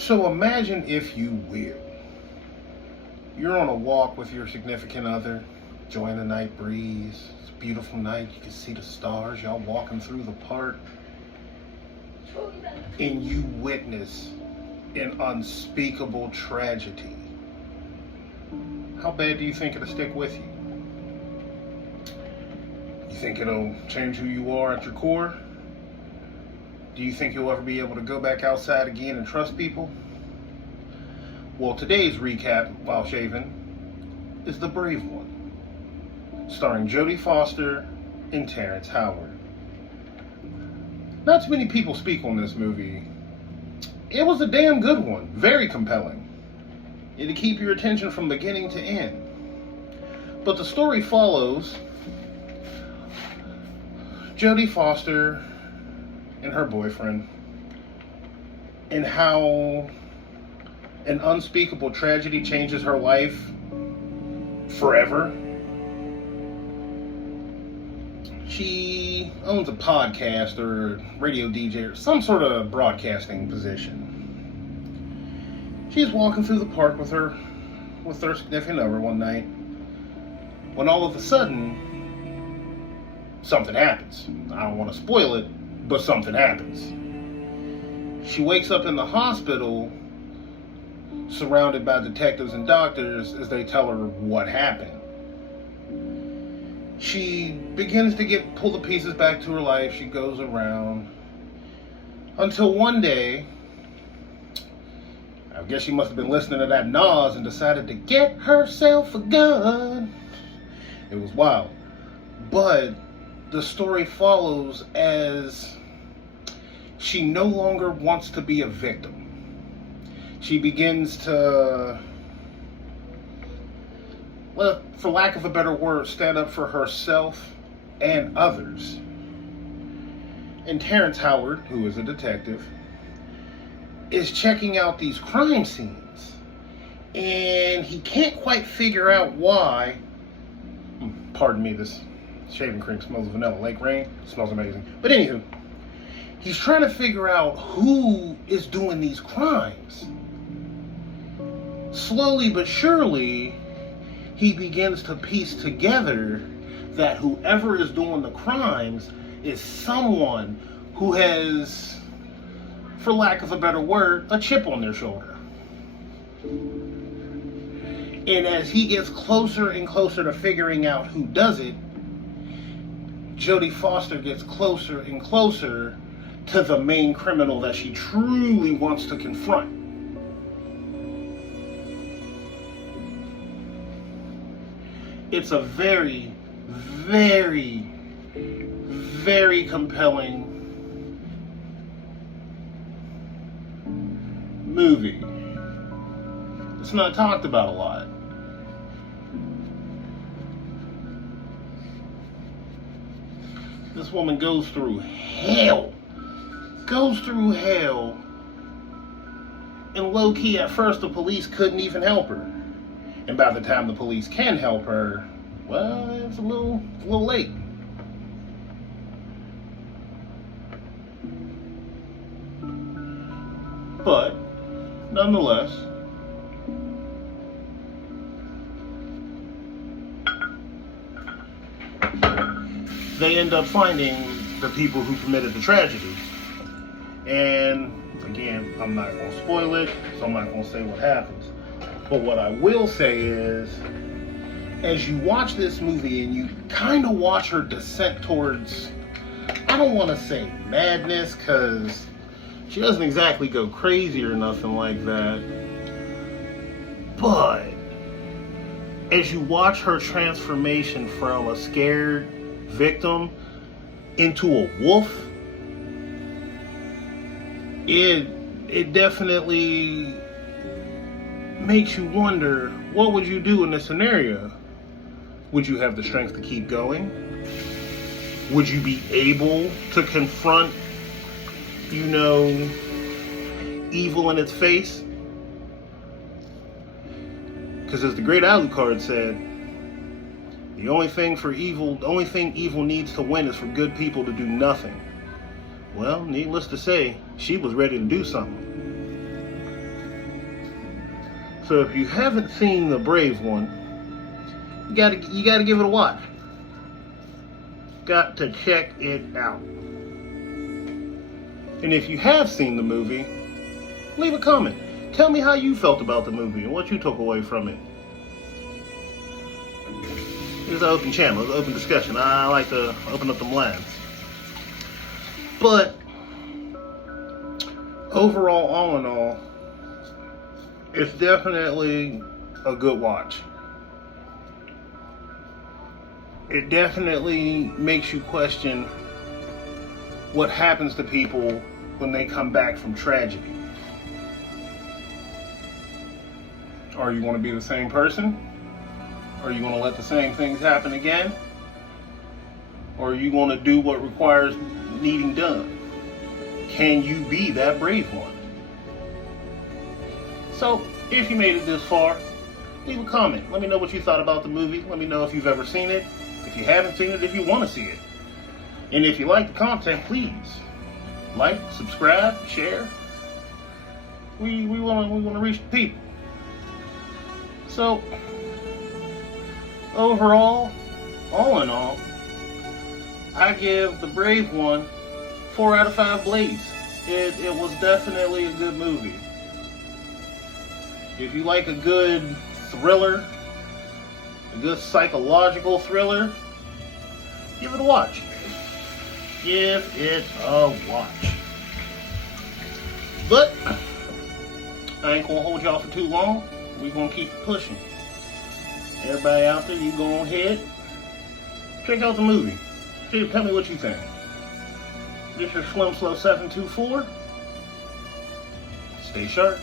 So imagine, if you will, you're on a walk with your significant other, enjoying the night breeze. It's a beautiful night. You can see the stars. Y'all walking through the park. And you witness an unspeakable tragedy. How bad do you think it'll stick with you? You think it'll change who you are at your core? Do you think you'll ever be able to go back outside again and trust people? Well, today's recap, while shaving, is The Brave One, starring Jodie Foster and Terrence Howard. Not too many people speak on this movie. It was a damn good one, very compelling. It'll keep your attention from beginning to end. But the story follows Jodie Foster and her boyfriend, and how an unspeakable tragedy changes her life forever. She owns a podcast or radio DJ or some sort of broadcasting position. She's walking through the park with her significant other one night, when all of a sudden something happens. I don't want to spoil it, but something happens. She wakes up in the hospital, surrounded by detectives and doctors as they tell her what happened. She begins to pull the pieces back to her life. She goes around until one day, I guess she must have been listening to that Nas and decided to get herself a gun. It was wild. But the story follows as she no longer wants to be a victim. She begins to, well, for lack of a better word, stand up for herself and others. And Terrence Howard, who is a detective, is checking out these crime scenes. And he can't quite figure out why. Pardon me, this shaving cream smells of vanilla lake rain. It smells amazing. But anywho, he's trying to figure out who is doing these crimes. Slowly but surely, he begins to piece together that whoever is doing the crimes is someone who has, for lack of a better word, a chip on their shoulder. And as he gets closer and closer to figuring out who does it, Jodie Foster gets closer and closer to the main criminal that she truly wants to confront. It's a very, very, very compelling movie. It's not talked about a lot. This woman goes through hell. And low-key, at first, the police couldn't even help her. And by the time the police can help her, well, it's a little late. But, nonetheless, they end up finding the people who committed the tragedy. And again, I'm not going to spoil it, so I'm not going to say what happens. But what I will say is, as you watch this movie and you kind of watch her descent towards, I don't want to say madness, because she doesn't exactly go crazy or nothing like that. But as you watch her transformation from a scared victim into a wolf, it definitely makes you wonder, what would you do in this scenario? Would you have the strength to keep going? Would you be able to confront, evil in its face? Because as the great Alucard said, the only thing evil needs to win is for good people to do nothing. Well, needless to say, she was ready to do something. So if you haven't seen The Brave one, you gotta give it a watch. Got to check it out. And if you have seen the movie, leave a comment. Tell me how you felt about the movie and what you took away from it. It's an open channel, it's an open discussion. I like to open up them lines. But overall, all in all, it's definitely a good watch. It definitely makes you question what happens to people when they come back from tragedy. Are you going to be the same person? Are you going to let the same things happen again? Or are you going to do what requires needing done? Can you be that brave one? So, if you made it this far, leave a comment. Let me know what you thought about the movie. Let me know if you've ever seen it. If you haven't seen it, if you want to see it. And if you like the content, please like, subscribe, share. We want to reach the people. So, overall, all in all, I give The Brave one 4 out of 5 blades. It was definitely a good movie. If you like a good thriller, a good psychological thriller, give it a watch. Give it a watch. But I ain't gonna hold y'all for too long. We're gonna keep pushing. Everybody out there, you go ahead, check out the movie. Tell me what you think. This is Slim Slow 724. Stay sharp.